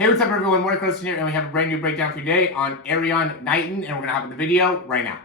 Hey, what's up everyone? Morey Croson here, and we have a brand new breakdown for you today on Erriyon Knighton, and we're gonna hop in the video right now.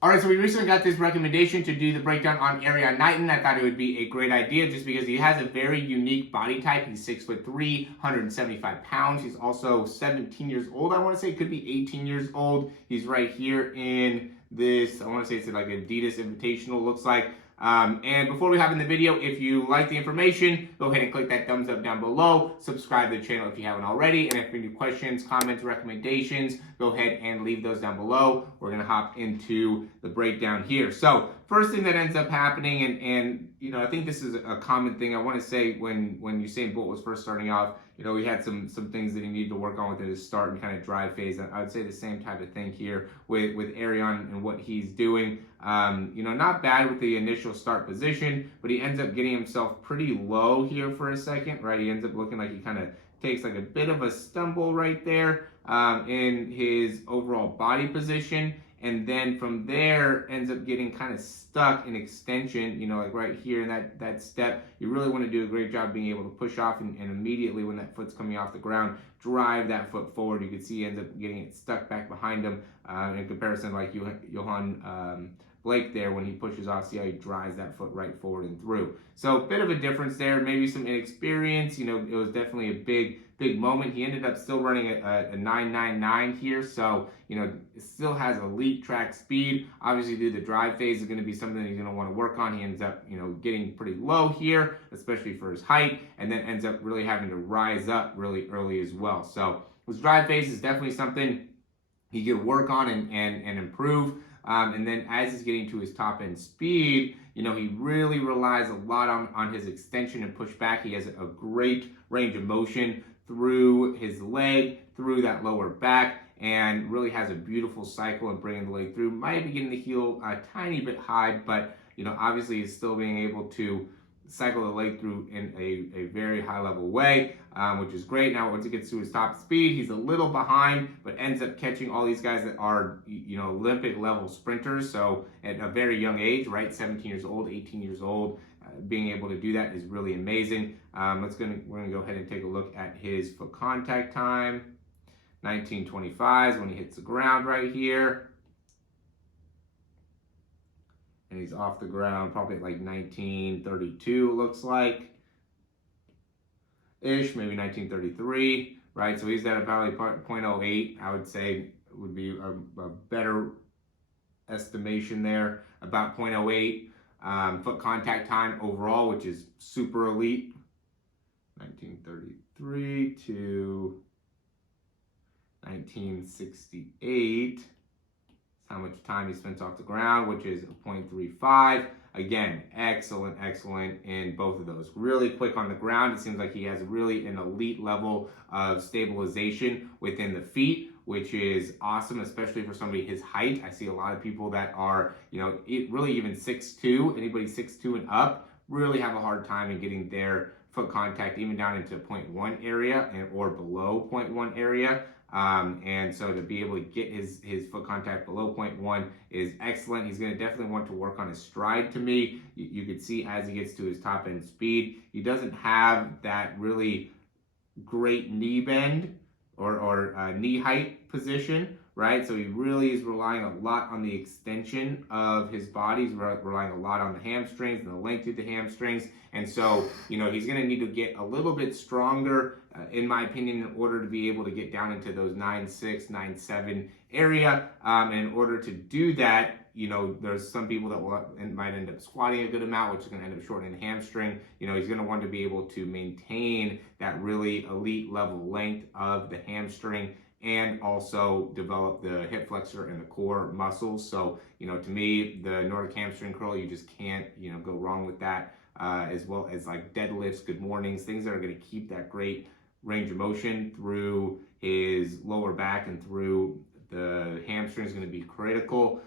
Alright, so we recently got this recommendation to do the breakdown on Erriyon Knighton. I thought it would be a great idea just because he has a very unique body type. He's 6'3", 175 pounds. He's also 17 years old, I want to say. Could be 18 years old. He's right here in this, I want to say it's like Adidas Invitational, looks like. And before we hop in the video, if you like the information, go ahead and click that thumbs up down below. Subscribe to the channel if you haven't already. And if you have any questions, comments, recommendations, go ahead and leave those down below. We're going to hop into the breakdown here. So first thing that ends up happening, and you know, I think this is a common thing. I want to say when Usain Bolt was first starting off, you know, he had some things that he needed to work on with his start and kind of drive phase. I would say the same type of thing here with Erriyon and what he's doing. You know, not bad with the initial start position, but he ends up getting himself pretty low here for a second, right? He ends up looking like he kind of takes like a bit of a stumble right there in his overall body position. And then from there ends up getting kind of stuck in extension, you know, like right here in that step. You really want to do a great job being able to push off and immediately when that foot's coming off the ground, drive that foot forward. You can see he ends up getting it stuck back behind him in comparison like Johan Blake there when he pushes off. See how he drives that foot right forward and through. So a bit of a difference there, maybe some inexperience. You know, it was definitely a big moment. He ended up still running a 999 here, so you know, it still has elite track speed. Obviously, through the drive phase is going to be something that he's going to want to work on. He ends up, you know, getting pretty low here, especially for his height, and then ends up really having to rise up really early as well. So his drive phase is definitely something he could work on and improve. And then as he's getting to his top end speed, you know, he really relies a lot on his extension and push back. He has a great range of motion through his leg, through that lower back, and really has a beautiful cycle and bringing the leg through. Might be getting the heel a tiny bit high, but, you know, obviously he's still being able to cycle the leg through in a very high level way, which is great. Now once he gets to his top speed, he's a little behind, but ends up catching all these guys that are, you know, Olympic level sprinters. So at a very young age, right, 17 years old, 18 years old, being able to do that is really amazing. We're gonna go ahead and take a look at his foot contact time. 1925 is when he hits the ground right here. And he's off the ground probably at like 1932, looks like. Ish, maybe 1933, right? So he's at about 0.08, I would say would be a better estimation there, about 0.08. Foot contact time overall, which is super elite. 1933 to 1968. How much time he spends off the ground, which is 0.35. Again, excellent in both of those. Really quick on the ground. It seems like he has really an elite level of stabilization within the feet, which is awesome, especially for somebody his height. I see a lot of people that are, you know, really even 6'2", anybody 6'2" and up, really have a hard time in getting their foot contact even down into 0.1 area or below 0.1 area. And so to be able to get his foot contact below 0.1 is excellent. He's going to definitely want to work on his stride. To me, you could see as he gets to his top end speed, he doesn't have that really great knee bend or knee height position, right? So he really is relying a lot on the extension of his body. He's relying a lot on the hamstrings and the length of the hamstrings. And so, you know, he's going to need to get a little bit stronger, in my opinion, in order to be able to get down into those 9.6, 9.7 area. And in order to do that, you know, there's some people that might end up squatting a good amount, which is going to end up shortening the hamstring. You know, he's going to want to be able to maintain that really elite level length of the hamstring and also develop the hip flexor and the core muscles. So, you know, to me, the Nordic hamstring curl, you just can't, you know, go wrong with that, as well as like deadlifts, good mornings, things that are going to keep that great range of motion through his lower back and through the hamstring is going to be critical,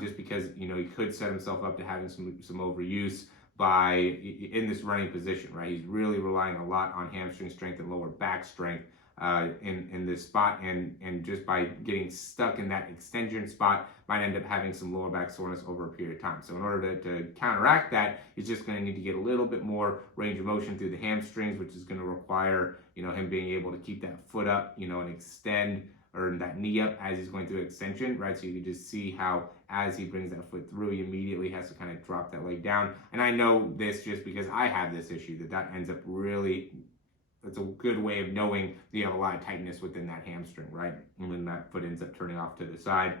just because, you know, he could set himself up to having some overuse in this running position, right? He's really relying a lot on hamstring strength and lower back strength in this spot, and just by getting stuck in that extension spot might end up having some lower back soreness over a period of time. So in order to counteract that, he's just going to need to get a little bit more range of motion through the hamstrings, which is going to require, him being able to keep that foot up, and extend, or that knee up as he's going through extension, right? So you can just see how as he brings that foot through, he immediately has to kind of drop that leg down. And I know this just because I have this issue, that ends up really, it's a good way of knowing that you have a lot of tightness within that hamstring, right? And when that foot ends up turning off to the side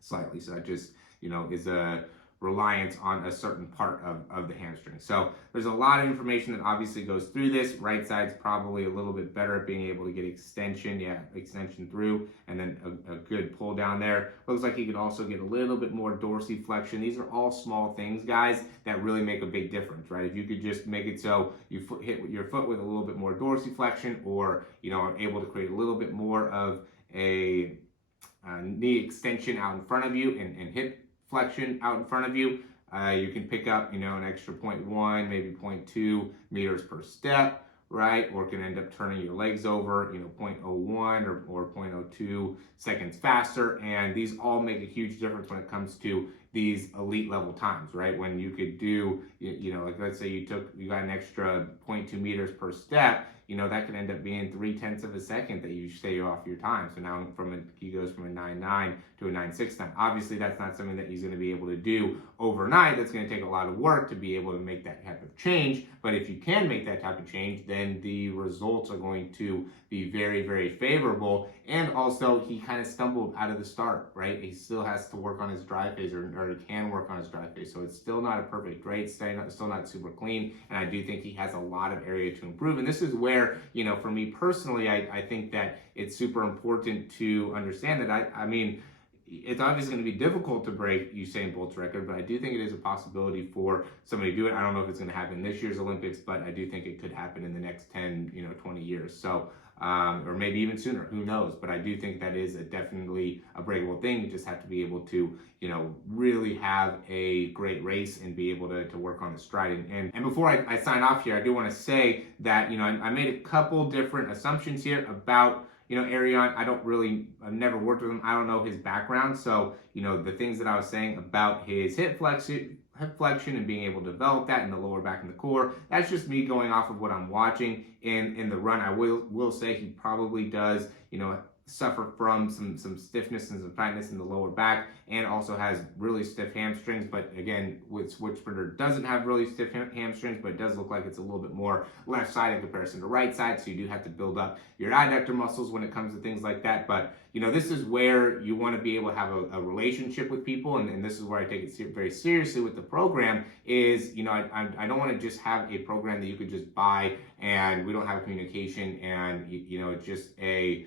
slightly. So that just, is a reliance on a certain part of the hamstring. So there's a lot of information that obviously goes through this. Right side's probably a little bit better at being able to get extension through, and then a good pull down there. Looks like he could also get a little bit more dorsiflexion. These are all small things, guys, that really make a big difference, right? If you could just make it so you hit your foot with a little bit more dorsiflexion, or are able to create a little bit more of a knee extension out in front of you, and hip flexion out in front of you, you can pick up, an extra 0.1, maybe 0.2 meters per step, right? Or can end up turning your legs over, 0.01 or 0.02 seconds faster. And these all make a huge difference when it comes to these elite level times, right? When you could do, like let's say you got an extra 0.2 meters per step, that could end up being 0.3 of a second that you stay off your time. So now he goes from a 9.9 to a 9.6 time. Obviously, that's not something that he's going to be able to do overnight. That's going to take a lot of work to be able to make that type of change. But if you can make that type of change, then the results are going to be very, very favorable. And also, he kind of stumbled out of the start, right? He still has to work on his drive phase, or he can work on his drive phase. So it's still not a perfect rate, still not super clean. And I do think he has a lot of area to improve. And this is where, for me personally, I think that it's super important to understand that I mean, it's obviously going to be difficult to break Usain Bolt's record, but I do think it is a possibility for somebody to do it. I don't know if it's going to happen in this year's Olympics, but I do think it could happen in the next 10, 20 years. So, or maybe even sooner, who knows? But I do think that is definitely a breakable thing. You just have to be able to, really have a great race and be able to work on the stride. And before I sign off here, I do want to say that, I made a couple different assumptions here about Erriyon. I've never worked with him. I don't know his background. So, the things that I was saying about his hip flexion and being able to develop that in the lower back and the core, that's just me going off of what I'm watching in the run. I will say he probably does, suffer from some stiffness and some tightness in the lower back, and also has really stiff hamstrings. But again, with switch sprinter, doesn't have really stiff hamstrings, but it does look like it's a little bit more left side in comparison to right side. So you do have to build up your adductor muscles when it comes to things like that. But this is where you want to be able to have a relationship with people, and this is where I take it very seriously with the program. Is I don't want to just have a program that you could just buy and we don't have communication, and it's just a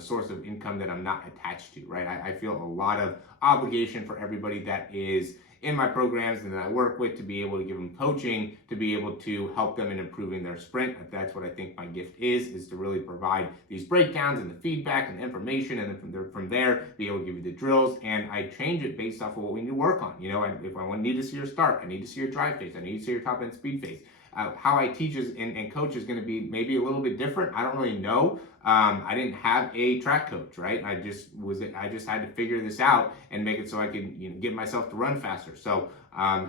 source of income that I'm not attached to, right? I feel a lot of obligation for everybody that is in my programs and that I work with, to be able to give them coaching, to be able to help them in improving their sprint. That's what I think my gift is to really provide these breakdowns and the feedback and the information, and then from there, be able to give you the drills. And I change it based off of what we need to work on. If I need to see your start, I need to see your drive phase, I need to see your top end speed phase. How I teach and coach is going to be maybe a little bit different. I don't really know. I didn't have a track coach, right? I just had to figure this out and make it so I could get myself to run faster. So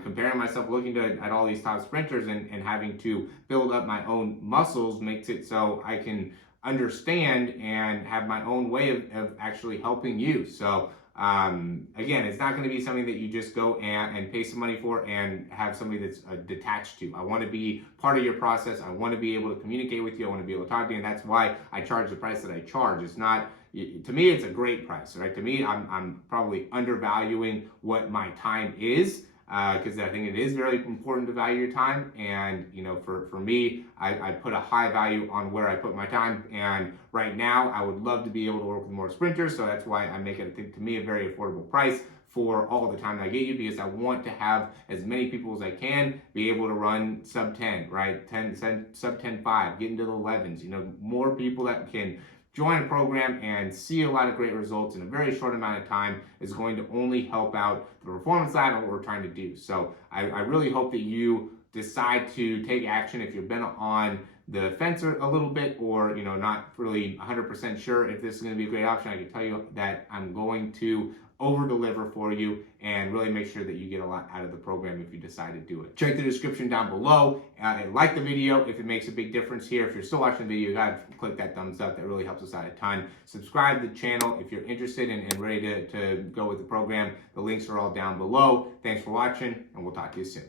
comparing myself, looking at all these top sprinters and having to build up my own muscles makes it so I can understand and have my own way of actually helping you. So again, it's not going to be something that you just go and pay some money for and have somebody that's detached to. I want to be part of your process. I want to be able to communicate with you. I want to be able to talk to you, and that's why I charge the price that I charge. It's not, to me, it's a great price, right? To me, I'm probably undervaluing what my time is, because I think it is very important to value your time. And for me, I put a high value on where I put my time. And right now, I would love to be able to work with more sprinters. So that's why I make it, I think, to me, a very affordable price for all the time that I get you, because I want to have as many people as I can be able to run sub 10, right? Sub 10.5, get into the 11s. More people that can join a program and see a lot of great results in a very short amount of time is going to only help out the performance side of what we're trying to do. So I really hope that you decide to take action if you've been on the fence a little bit, or not really 100% sure if this is going to be a great option, I can tell you that I'm going to over deliver for you and really make sure that you get a lot out of the program if you decide to do it. Check the description down below. Like the video if it makes a big difference here. If you're still watching the video, you gotta click that thumbs up. That really helps us out a ton. Subscribe to the channel if you're interested and ready to go with the program. The links are all down below. Thanks for watching, and we'll talk to you soon.